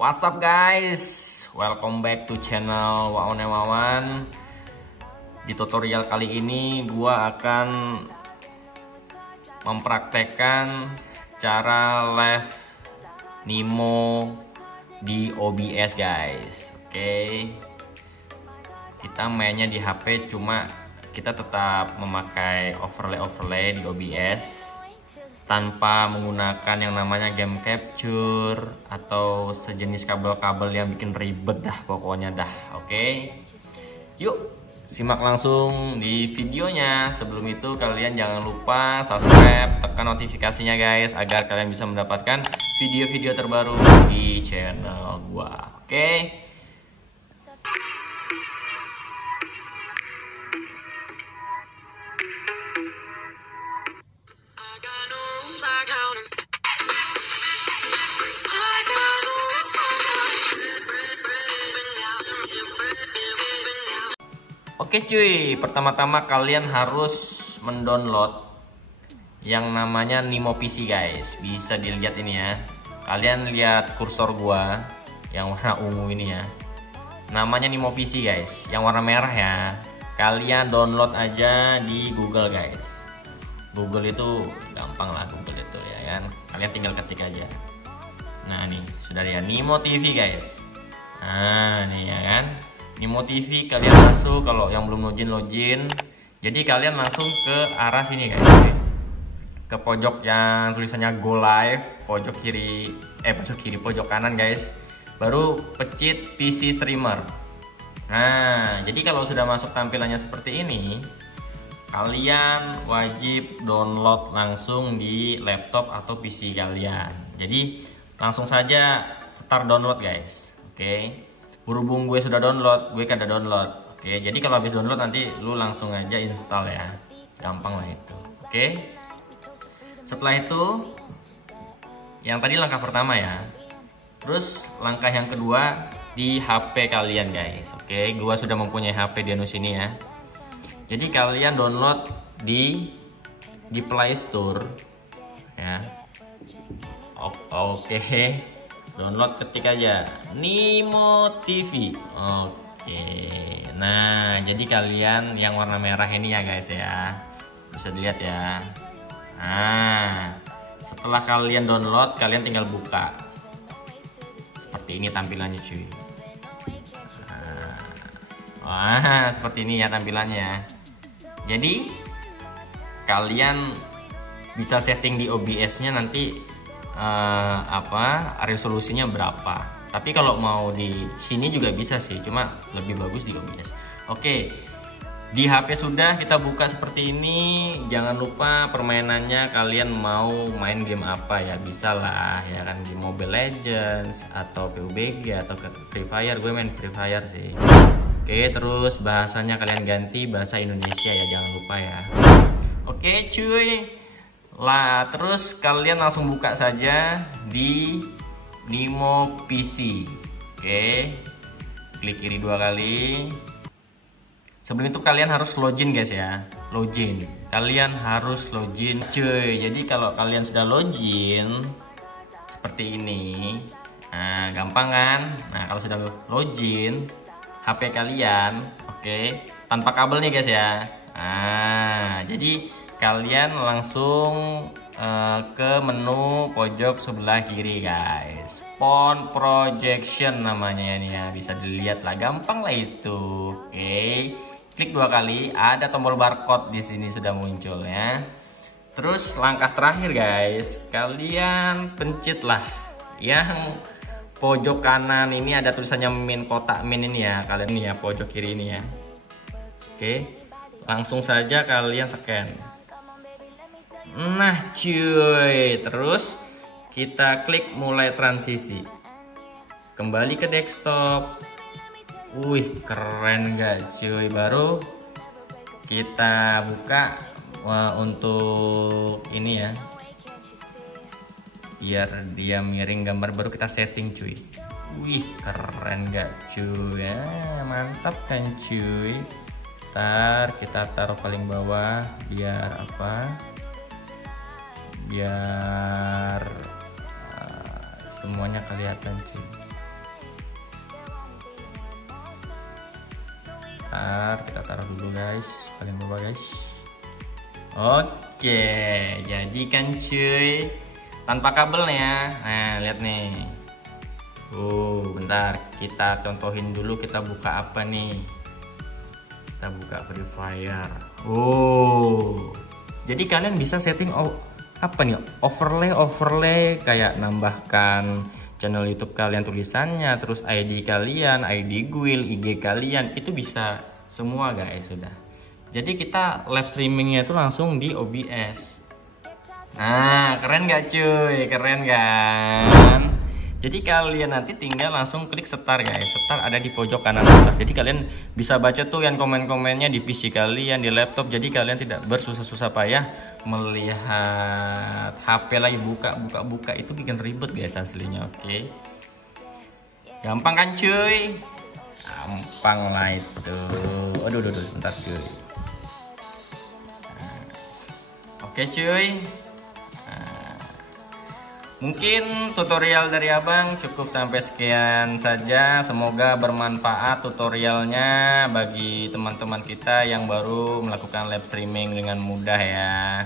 What's up guys, welcome back to channel Wawan Wawan. Di tutorial kali ini gua akan mempraktekkan cara live Nemo di OBS guys. Oke, kita mainnya di HP, cuma kita tetap memakai overlay di OBS tanpa menggunakan yang namanya game capture atau sejenis kabel-kabel yang bikin ribet dah pokoknya dah. Oke, yuk simak langsung di videonya. Sebelum itu kalian jangan lupa subscribe, tekan notifikasinya guys, agar kalian bisa mendapatkan video-video terbaru di channel gua. Oke, Oke cuy, pertama-tama kalian harus mendownload yang namanya Nemo PC guys. Bisa dilihat ini ya. Kalian lihat kursor gua yang warna ungu ini ya. Namanya Nemo PC guys, yang warna merah ya. Kalian download aja di Google guys. Google itu gampang lah, Google itu ya kan. Kalian tinggal ketik aja. Nah nih, sudah lihat Nemo TV guys. Nah nih ya kan, Nemo TV. Kalian masuk, kalau yang belum login. Jadi kalian langsung ke arah sini guys, ke pojok yang tulisannya Go Live, pojok kiri, pojok kanan guys. Baru pecit PC Streamer. Nah, jadi kalau sudah masuk tampilannya seperti ini, kalian wajib download langsung di laptop atau PC kalian. Jadi langsung saja start download guys. Oke, berhubung gue sudah download, gue kada download. Oke, jadi kalau habis download nanti lu langsung aja install ya, gampang lah itu. Oke, setelah itu yang tadi langkah pertama ya. Terus langkah yang kedua di HP kalian guys. Oke, gua sudah mempunyai HP di sini ya. Jadi kalian download di Play Store ya. Oke, download, ketik aja Nemo TV. Oke, nah jadi kalian yang warna merah ini ya guys ya, bisa dilihat ya. Nah, setelah kalian download, kalian tinggal buka seperti ini tampilannya cuy. Wah, seperti ini ya tampilannya. Jadi kalian bisa setting di OBS-nya nanti resolusinya berapa. Tapi kalau mau di sini juga bisa sih, cuma lebih bagus di OBS. Oke, di HP sudah kita buka seperti ini. Jangan lupa permainannya, kalian mau main game apa ya, bisa lah ya kan, di Mobile Legends atau PUBG atau Free Fire. Gue main Free Fire sih. Oke, terus bahasanya kalian ganti bahasa Indonesia ya, jangan lupa ya. Oke cuy, lah terus kalian langsung buka saja di Nemo PC. Oke, klik kiri 2 kali. Sebelum itu kalian harus login guys ya, login. Kalian harus login cuy. Jadi kalau kalian sudah login seperti ini, nah gampang kan. Nah kalau sudah login HP kalian, oke, tanpa kabel nih guys ya. Nah jadi kalian langsung ke menu pojok sebelah kiri guys, Phone Projection namanya ini ya, bisa dilihat lah, gampang lah itu. Oke, klik 2 kali, ada tombol barcode di sini sudah muncul ya. Terus langkah terakhir guys, kalian pencit lah yang pojok kanan ini, ada tulisannya min, kotak min ini ya, kalian ini ya, pojok kiri ini ya. Oke, langsung saja kalian scan. Nah cuy, terus kita klik mulai transisi, kembali ke desktop. Wih keren gak cuy. Baru kita buka untuk ini ya, biar dia miring gambar, baru kita setting cuy. Wih keren gak cuy ya, mantap kan cuy. Ntar kita taruh paling bawah biar apa, biar semuanya kelihatan cuy. Bentar, kita taruh dulu guys, paling bawah guys. Oke, jadi kan cuy, tanpa kabel ya. Nah, lihat nih. Bentar, kita contohin dulu, kita buka apa nih? Kita buka Free Fire. Jadi kalian bisa setting apa nih? Overlay kayak nambahkan channel YouTube kalian tulisannya, terus ID kalian, ID guild, IG kalian, itu bisa semua guys sudah. Jadi kita live streamingnya itu langsung di OBS. Nah, keren gak cuy? Keren kan? Jadi kalian nanti tinggal langsung klik start guys. Start ada di pojok kanan atas. Jadi kalian bisa baca tuh yang komen-komennya di PC kalian, di laptop. Jadi kalian tidak bersusah-susah payah melihat HP lagi buka itu bikin ribet guys aslinya. Oke. Gampang kan cuy? Gampang lah itu. Aduh, bentar cuy. Oke cuy. Mungkin tutorial dari abang cukup sampai sekian saja. Semoga bermanfaat tutorialnya bagi teman-teman kita yang baru melakukan live streaming dengan mudah ya.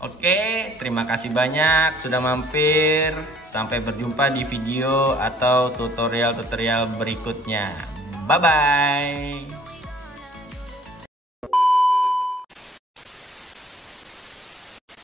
Oke, terima kasih banyak sudah mampir. Sampai berjumpa di video atau tutorial-tutorial berikutnya. Bye bye.